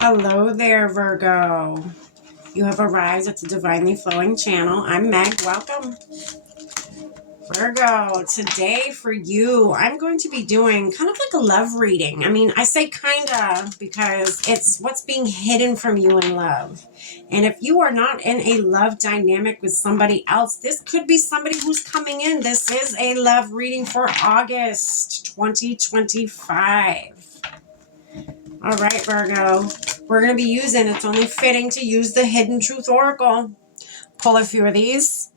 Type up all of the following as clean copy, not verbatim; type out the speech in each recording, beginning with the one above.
Hello there, Virgo. You have arrived at the Divinely Flowing channel. I'm Meg. Welcome. Virgo, today for you, I'm going to be doing kind of like a love reading. I mean, I say kind of because it's what's being hidden from you in love. And if you are not in a love dynamic with somebody else, this could be somebody who's coming in. This is a love reading for August 2025. All right, Virgo. We're going to be using, it's only fitting to use the Hidden Truth Oracle. Pull a few of these.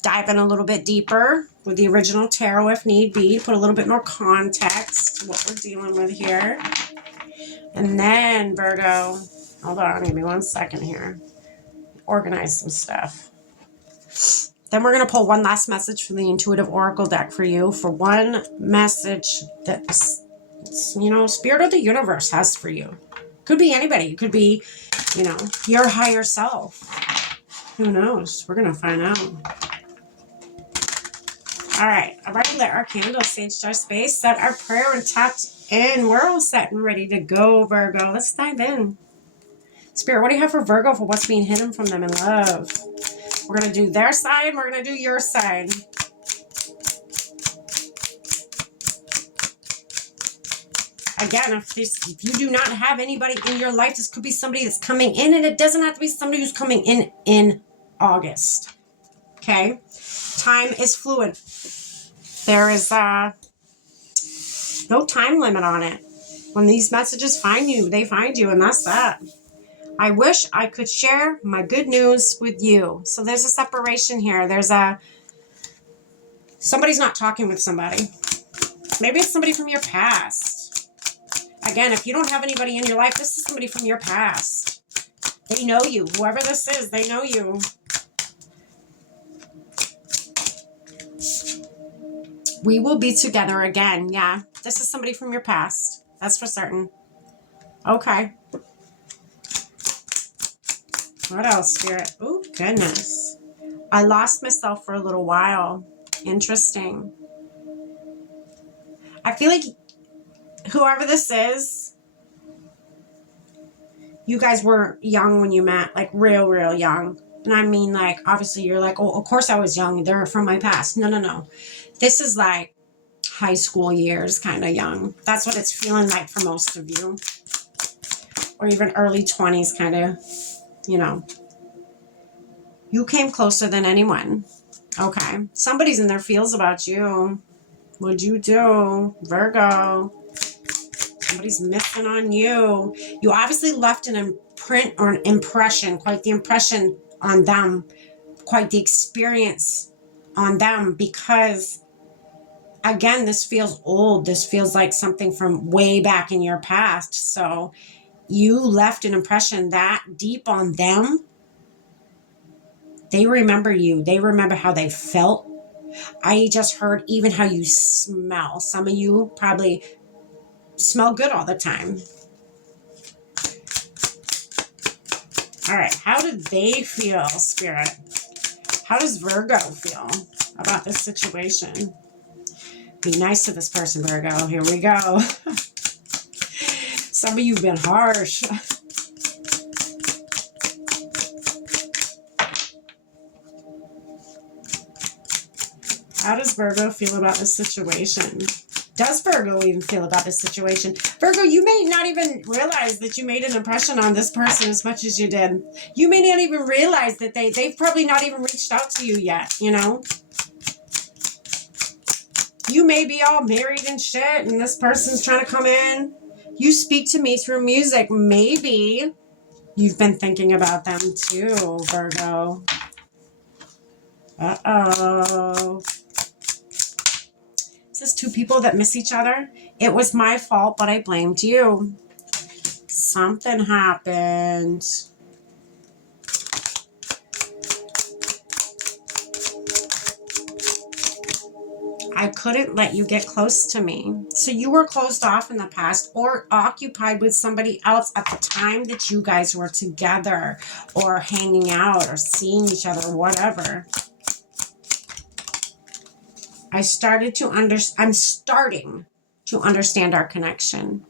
Dive in a little bit deeper with the original tarot if need be. Put a little bit more context to what we're dealing with here. And then, Virgo, hold on, give me 1 second here. Organize some stuff. Then we're going to pull one last message from the Intuitive Oracle deck for you for one message that, Spirit of the Universe has for you. Could be anybody. It could be, your higher self. Who knows? We're going to find out. All right. I've already lit our candle, saged our space, set our prayer, and tapped in. We're all set and ready to go, Virgo. Let's dive in. Spirit, what do you have for Virgo for what's being hidden from them in love? We're going to do their side. We're going to do your side. Again, if you do not have anybody in your life, this could be somebody that's coming in, and it doesn't have to be somebody who's coming in August. Okay? Time is fluid. There is no time limit on it. When these messages find you, they find you, and that's that. I wish I could share my good news with you. So there's a separation here. Somebody's not talking with somebody. Maybe it's somebody from your past. Again, if you don't have anybody in your life, this is somebody from your past. They know you. Whoever this is, they know you. We will be together again. Yeah, this is somebody from your past. That's for certain. Okay. What else, Spirit? Oh, goodness. I lost myself for a little while. Interesting. I feel like whoever this is, you guys were young when you met, like real young. And I mean, like, obviously you're like, oh, of course I was young. They're from my past. No. This is like high school years, kind of young. That's what it's feeling like for most of you. Or even early 20s, kind of, You came closer than anyone. Okay. Somebody's in their feels about you. What'd you do, Virgo? Somebody's missing on you. You obviously left an imprint or an impression, quite the impression on them, quite the experience on them, because, again, this feels old. This feels like something from way back in your past. So you left an impression that deep on them. They remember you. They remember how they felt. I just heard even how you smell. Some of you probably smell good all the time. All right. How do they feel, Spirit? How does Virgo feel about this situation? Be nice to this person, Virgo. Here we go. Some of you have been harsh. How does Virgo feel about this situation? Does Virgo even feel about this situation? Virgo, you may not even realize that you made an impression on this person as much as you did. You may not even realize that they've probably not even reached out to you yet, You may be all married and shit, and this person's trying to come in. You speak to me through music. Maybe you've been thinking about them too, Virgo. Uh-oh. Is this two people that miss each other? It was my fault, but I blamed you. Something happened. I couldn't let you get close to me. So you were closed off in the past or occupied with somebody else at the time that you guys were together or hanging out or seeing each other, whatever. I'm starting to understand our connection.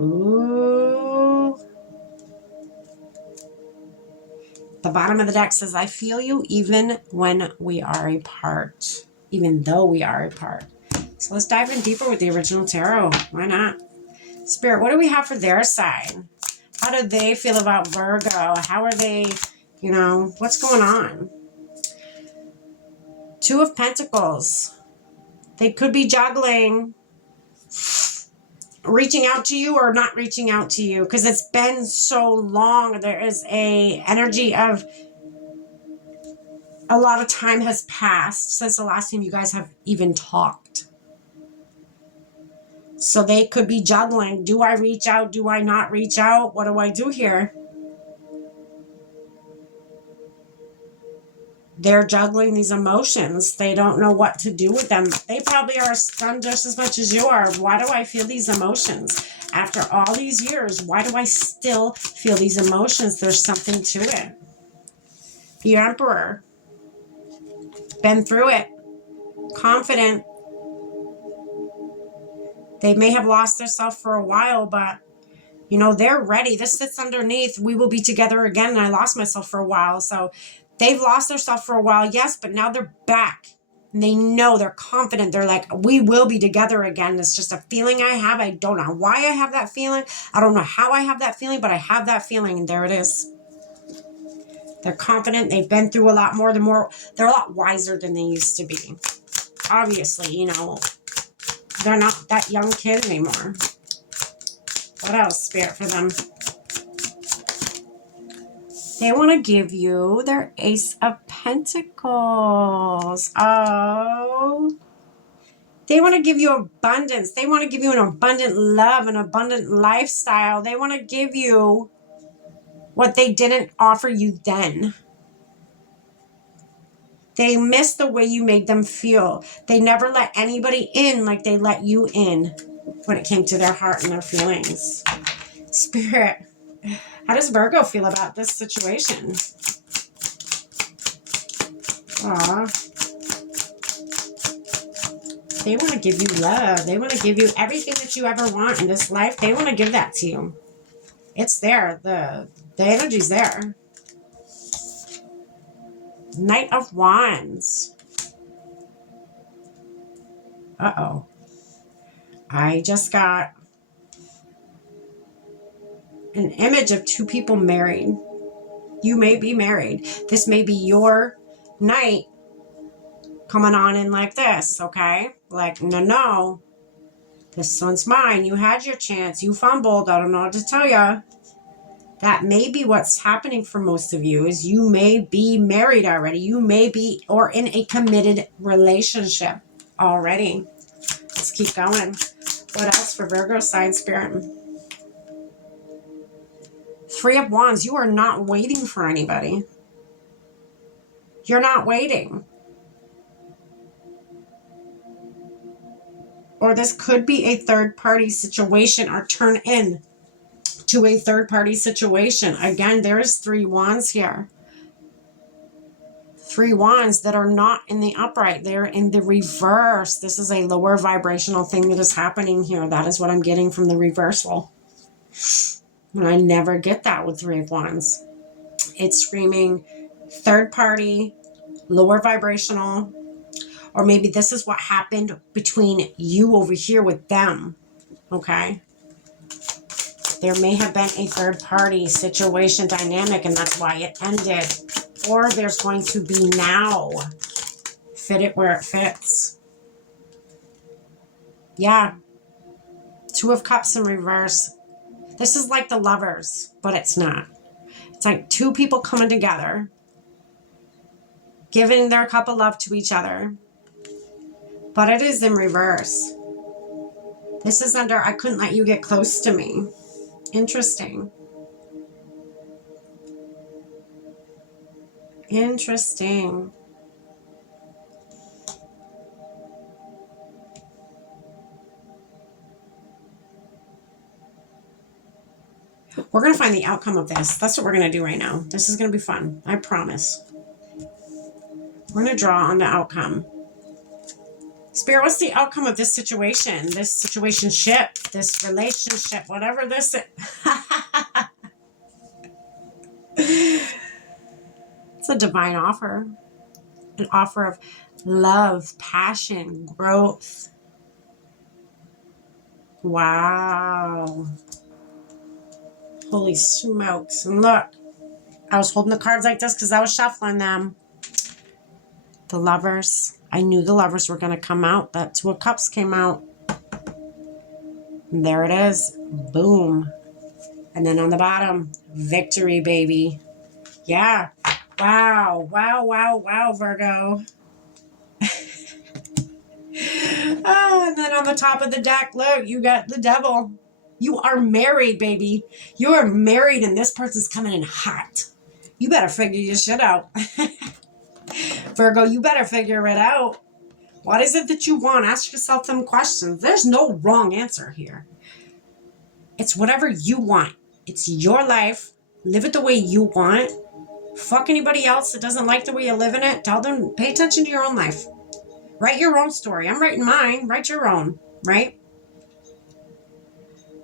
Ooh. The bottom of the deck says, I feel you even when we are apart. Even though we are apart. So let's dive in deeper with the original tarot. Why not? Spirit, what do we have for their side? How do they feel about Virgo? How are they, you know, what's going on? Two of Pentacles. They could be juggling, reaching out to you or not reaching out to you, because it's been so long. There is a energy of a lot of time has passed since the last time you guys have even talked. So they could be juggling. Do I reach out? Do I not reach out? What do I do here? They're juggling these emotions. They don't know what to do with them. They probably are stunned just as much as you are. Why do I feel these emotions? After all these years, why do I still feel these emotions? There's something to it. The Emperor. Been through it. Confident. They may have lost themselves for a while, but you know, they're ready. This sits underneath, we will be together again. And I lost myself for a while. So they've lost themselves for a while, yes, but now they're back. And they know, they're confident. They're like, we will be together again. It's just a feeling I have. I don't know why I have that feeling. I don't know how I have that feeling, but I have that feeling. And there it is. They're confident. They've been through a lot more. They're a lot wiser than they used to be. Obviously, you know, they're not that young kid anymore. What else, Spirit, for them? They want to give you their Ace of Pentacles. Oh. They want to give you abundance. They want to give you an abundant love, an abundant lifestyle. They want to give you what they didn't offer you then. They miss the way you made them feel. They never let anybody in like they let you in when it came to their heart and their feelings. Spirit, how does Virgo feel about this situation? Aw. They want to give you love. They want to give you everything that you ever want in this life. They want to give that to you. It's there. The energy's there. Knight of Wands. Uh-oh. I just got an image of two people married. You may be married. This may be your knight coming on in like this, okay? Like, no. This one's mine. You had your chance. You fumbled. I don't know what to tell you. That may be what's happening for most of you, is you may be married already. You may be, or in a committed relationship already. Let's keep going. What else for Virgo sign, Spirit? Three of Wands. You are not waiting for anybody. You're not waiting. Or this could be a third-party situation, or turn in to a third-party situation. Again, there's three wands here. Three wands that are not in the upright. They're in the reverse. This is a lower vibrational thing that is happening here. That is what I'm getting from the reversal. And I never get that with three of wands. It's screaming third-party, lower vibrational, or maybe this is what happened between you over here with them, okay? There may have been a third-party situation dynamic, and that's why it ended. Or there's going to be now. Fit it where it fits. Yeah. Two of Cups in reverse. This is like the Lovers, but it's not. It's like two people coming together, giving their cup of love to each other. But it is in reverse. This is under, I couldn't let you get close to me. Interesting. Interesting. We're going to find the outcome of this. That's what we're going to do right now. This is going to be fun. I promise. We're going to draw on the outcome. Spirit, what's the outcome of this situation? This situationship, this relationship, whatever this is. It's a divine offer. An offer of love, passion, growth. Wow. Holy smokes. And look, I was holding the cards like this because I was shuffling them. The Lovers. I knew the Lovers were going to come out. That Two of Cups came out. And there it is. Boom. And then on the bottom, Victory, baby. Yeah. Wow. Wow, wow, wow, Virgo. Oh, and then on the top of the deck, look, you got the Devil. You are married, baby. You are married and this person's coming in hot. You better figure your shit out. Virgo, you better figure it out. What is it that you want? Ask yourself them questions. There's no wrong answer here. It's whatever you want. It's your life. Live it the way you want. Fuck anybody else that doesn't like the way you're living it. Tell them, pay attention to your own life. Write your own story. I'm writing mine. Write your own, right?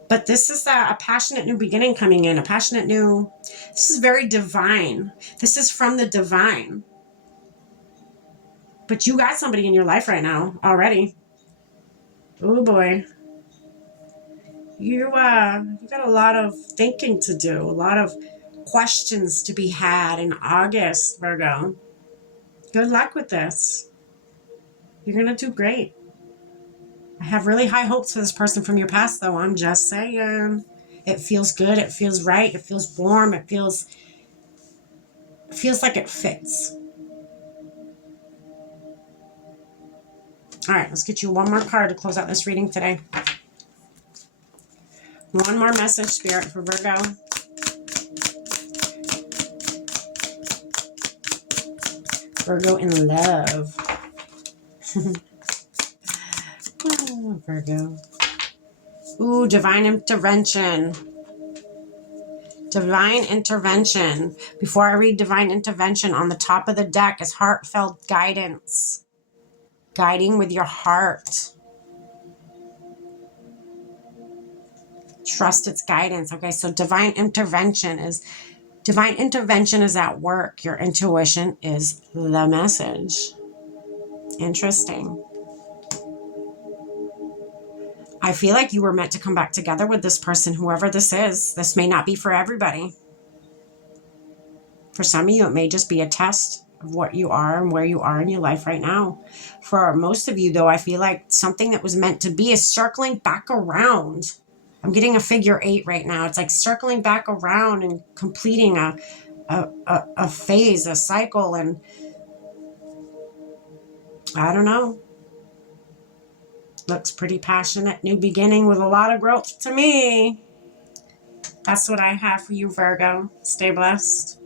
But this is a passionate new beginning coming in. This is very divine. This is from the divine. But you got somebody in your life right now already. Oh boy. You got a lot of thinking to do. A lot of questions to be had in August, Virgo. Good luck with this. You're going to do great. I have really high hopes for this person from your past, though. I'm just saying. It feels good. It feels right. It feels warm. It feels like it fits. All right, let's get you one more card to close out this reading today. One more message, Spirit, for Virgo. Virgo in love. Oh, Virgo. Ooh, divine intervention. Divine intervention. Before I read divine intervention, on the top of the deck is heartfelt guidance. Guiding with your heart. Trust its guidance. Okay, so divine intervention is at work. Your intuition is the message. Interesting. I feel like you were meant to come back together with this person, whoever this is. This may not be for everybody. For some of you, it may just be a test of what you are and where you are in your life right now. For most of you, though, I feel like something that was meant to be is circling back around. I'm getting a figure 8 right now. It's like circling back around and completing a phase, a cycle, and I don't know. Looks pretty passionate. New beginning with a lot of growth to me. That's what I have for you, Virgo. Stay blessed.